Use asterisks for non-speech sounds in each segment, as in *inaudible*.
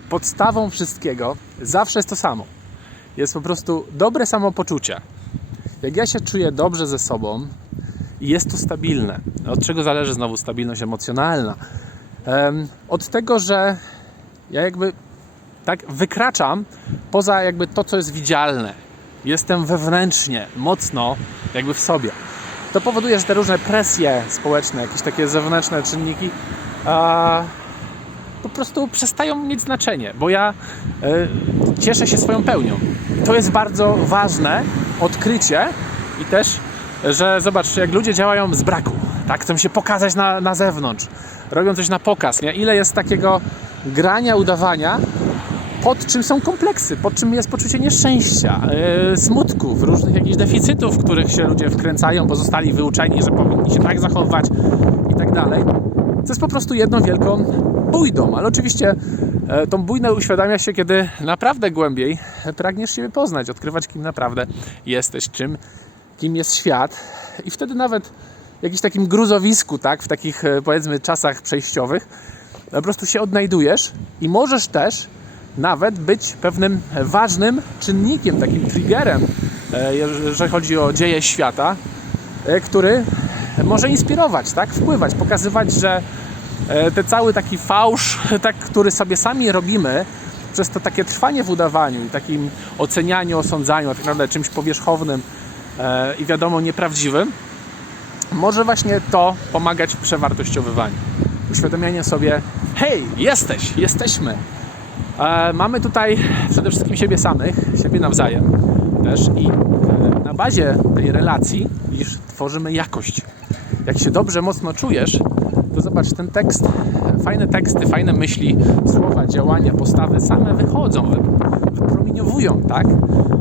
Podstawą wszystkiego zawsze jest to samo. Jest po prostu dobre samopoczucie. Jak ja się czuję dobrze ze sobą i jest to stabilne. Od czego zależy znowu stabilność emocjonalna? Em, Od tego, że ja jakby tak wykraczam poza jakby to, co jest widzialne. Jestem wewnętrznie, mocno jakby w sobie. To powoduje, że te różne presje społeczne, jakieś takie zewnętrzne czynniki a, prostu przestają mieć znaczenie, bo ja e, cieszę się swoją pełnią. To jest bardzo ważne odkrycie i też, że zobaczcie, jak ludzie działają z braku, tak? Chcą się pokazać na, na zewnątrz, robią coś na pokaz, nie? Ile jest takiego grania, udawania, pod czym są kompleksy, pod czym jest poczucie nieszczęścia, yy, smutków, różnych jakichś deficytów, w których się ludzie wkręcają, bo zostali wyuczeni, że powinni się tak zachowywać i tak dalej. To jest po prostu jedną wielką bójdą, ale oczywiście e, tą bójnę uświadamia się, kiedy naprawdę głębiej pragniesz siebie poznać, odkrywać kim naprawdę jesteś, czym, kim jest świat i wtedy nawet w jakimś takim gruzowisku, tak, w takich e, powiedzmy czasach przejściowych, po prostu się odnajdujesz i możesz też nawet być pewnym ważnym czynnikiem, takim triggerem, e, jeżeli chodzi o dzieje świata, który może inspirować, tak? wpływać, pokazywać, że ten cały taki fałsz, *laughs* tak, który sobie sami robimy, przez to takie trwanie w udawaniu i takim ocenianiu, osądzaniu, tak naprawdę czymś powierzchownym e, i wiadomo nieprawdziwym, może właśnie to pomagać w przewartościowywaniu. Uświadamianie sobie, hej, jesteś, jesteśmy. E, mamy tutaj przede wszystkim siebie samych, siebie nawzajem też i e, na bazie tej relacji widzisz, tworzymy jakość. Jak się dobrze, mocno czujesz, to zobacz, ten tekst, fajne teksty, fajne myśli, słowa, działania, postawy same wychodzą, wy- wypromieniowują, tak?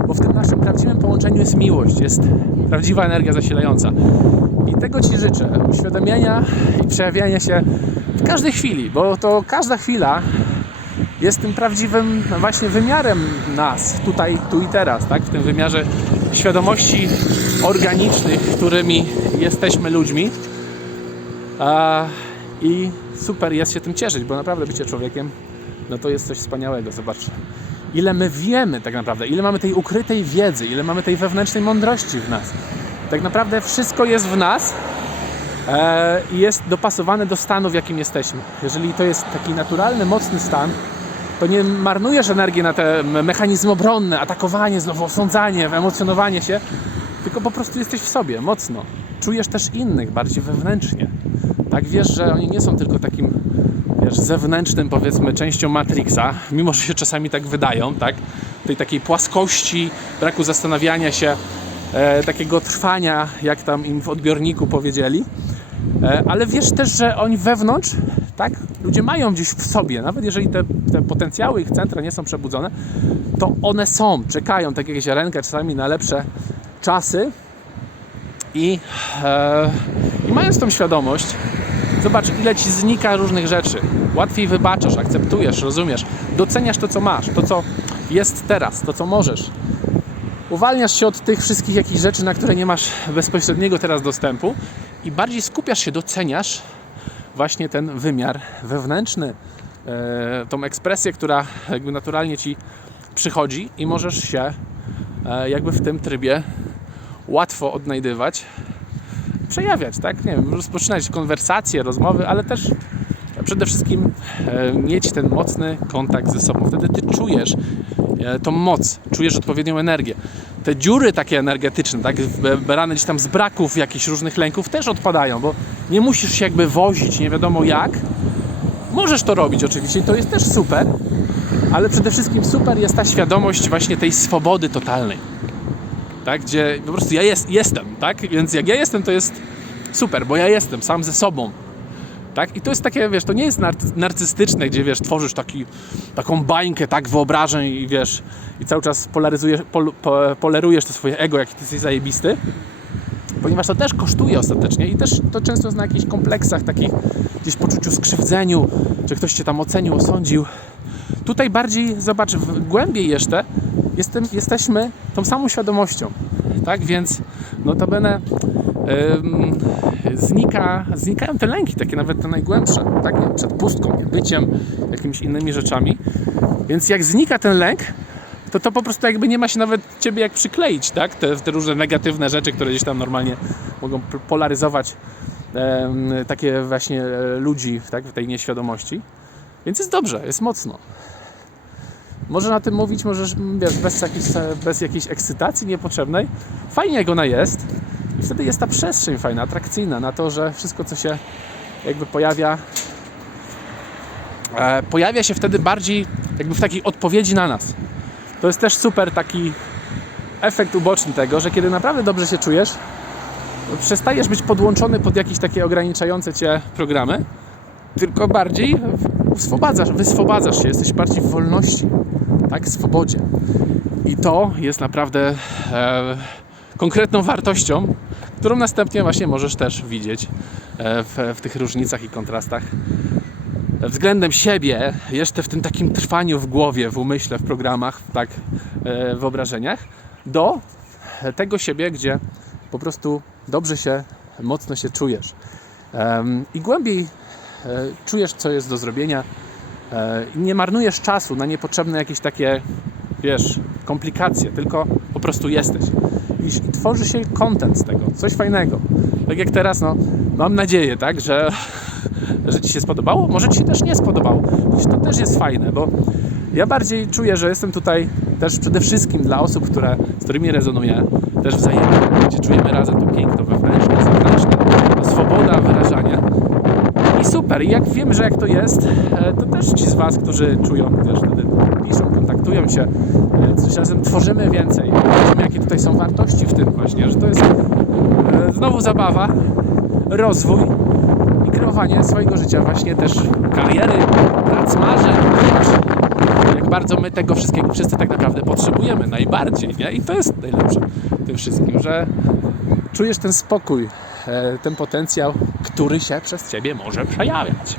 Bo w tym naszym prawdziwym połączeniu jest miłość, jest prawdziwa energia zasilająca. I tego Ci życzę, uświadamiania i przejawiania się w każdej chwili, bo to każda chwila jest tym prawdziwym właśnie wymiarem nas, tutaj, tu i teraz, tak? w tym wymiarze świadomości organicznych, którymi jesteśmy ludźmi. I super jest się tym cieszyć, bo naprawdę bycie człowiekiem, no to jest coś wspaniałego. Zobacz, ile my wiemy tak naprawdę, ile mamy tej ukrytej wiedzy, ile mamy tej wewnętrznej mądrości w nas. Tak naprawdę wszystko jest w nas e, i jest dopasowane do stanu, w jakim jesteśmy. Jeżeli to jest taki naturalny, mocny stan, to nie marnujesz energii na te me- mechanizmy obronne, atakowanie, znowu osądzanie, emocjonowanie się, tylko po prostu jesteś w sobie mocno. Czujesz też innych bardziej wewnętrznie. Tak wiesz, że oni nie są tylko takim wiesz, zewnętrznym, powiedzmy, częścią Matrixa, mimo że się czasami tak wydają, tak? Tej takiej płaskości, braku zastanawiania się, e, takiego trwania, jak tam im w odbiorniku powiedzieli. E, ale wiesz też, że oni wewnątrz, tak, ludzie mają gdzieś w sobie, nawet jeżeli te, te potencjały ich centra nie są przebudzone, to one są, czekają, tak jak ziarenka czasami na lepsze czasy i, e, i mając tą świadomość, zobacz ile ci znika różnych rzeczy, łatwiej wybaczasz, akceptujesz, rozumiesz, doceniasz to, co masz, to, co jest teraz, to, co możesz, uwalniasz się od tych wszystkich jakichś rzeczy, na które nie masz bezpośredniego teraz dostępu. I bardziej skupiasz się, doceniasz właśnie ten wymiar wewnętrzny, e, tą ekspresję, która jakby naturalnie ci przychodzi i możesz się e, jakby w tym trybie łatwo odnajdywać, przejawiać, tak? Nie wiem, rozpoczynać konwersacje, rozmowy, ale też przede wszystkim e, mieć ten mocny kontakt ze sobą. Wtedy ty czujesz e, tą moc, czujesz odpowiednią energię. Te dziury takie energetyczne, tak, brane gdzieś tam z braków jakichś różnych lęków też odpadają, bo nie musisz się jakby wozić nie wiadomo jak. Możesz to robić oczywiście i to jest też super, ale przede wszystkim super jest ta świadomość właśnie tej swobody totalnej. Tak, gdzie po prostu ja jest, jestem, tak? Więc jak ja jestem, to jest super, bo ja jestem sam ze sobą. Tak? I to jest takie, wiesz, to nie jest narcy- narcystyczne, gdzie wiesz, tworzysz taki, taką bańkę, tak, wyobrażeń i wiesz, i cały czas polaryzujesz, pol, po, polerujesz to swoje ego, jaki ty jesteś zajebisty, ponieważ to też kosztuje ostatecznie i też to często jest na jakichś kompleksach, takich gdzieś poczuciu skrzywdzeniu, czy ktoś cię tam ocenił, osądził. Tutaj bardziej, zobacz, w głębiej jeszcze jestem, jesteśmy tą samą świadomością, tak, więc notabene ym, znika, znikają te lęki, takie nawet te najgłębsze, tak? Przed pustką, byciem, jakimiś innymi rzeczami. Więc jak znika ten lęk, to to po prostu jakby nie ma się nawet ciebie jak przykleić, tak? Te, te różne negatywne rzeczy, które gdzieś tam normalnie mogą polaryzować takie właśnie e, ludzi tak? w tej nieświadomości. Więc jest dobrze, jest mocno. Może na tym mówić, możesz, wiesz, bez jakiejś, bez jakiejś ekscytacji niepotrzebnej. Fajnie jak ona jest. I wtedy jest ta przestrzeń fajna, atrakcyjna na to, że wszystko, co się jakby pojawia, e, pojawia się wtedy bardziej jakby w takiej odpowiedzi na nas. To jest też super taki efekt uboczny tego, że kiedy naprawdę dobrze się czujesz, przestajesz być podłączony pod jakieś takie ograniczające cię programy, tylko bardziej uswobadzasz, wyswobadzasz się, jesteś bardziej w wolności, tak, swobodzie. I to jest naprawdę e, konkretną wartością, którą następnie właśnie możesz też widzieć e, w, w tych różnicach i kontrastach względem siebie, jeszcze w tym takim trwaniu w głowie, w umyśle, w programach, tak, e, wyobrażeniach, do tego siebie, gdzie po prostu dobrze się, mocno się czujesz. I głębiej e, czujesz, co jest do zrobienia i nie marnujesz czasu na niepotrzebne jakieś takie, wiesz, komplikacje, tylko po prostu jesteś. I, tworzy się content z tego, coś fajnego. Tak jak teraz, no, mam nadzieję, tak, że, *laughs* że Ci się spodobało. Może Ci się też nie spodobało. Widzisz, to też jest fajne, bo ja bardziej czuję, że jestem tutaj też przede wszystkim dla osób, które, z którymi rezonuję, też wzajemnie, gdzie czujemy razem to piękno wewnętrzne, zewnętrzne, swoboda wyrażania. I super, i jak wiem, że jak to jest, e, to też ci z Was, którzy czują, wiesz, wtedy piszą, kontaktują się, e, coś razem tworzymy więcej. Widzimy, jakie tutaj są wartości w tym właśnie, że to jest e, znowu zabawa, rozwój i kreowanie swojego życia, właśnie też kariery, prac, marzeń, jak bardzo my tego wszystkiego wszyscy tak naprawdę potrzebujemy, najbardziej, nie? I to jest najlepsze w tym wszystkim, że czujesz ten spokój, ten potencjał, który się przez Ciebie może przejawiać.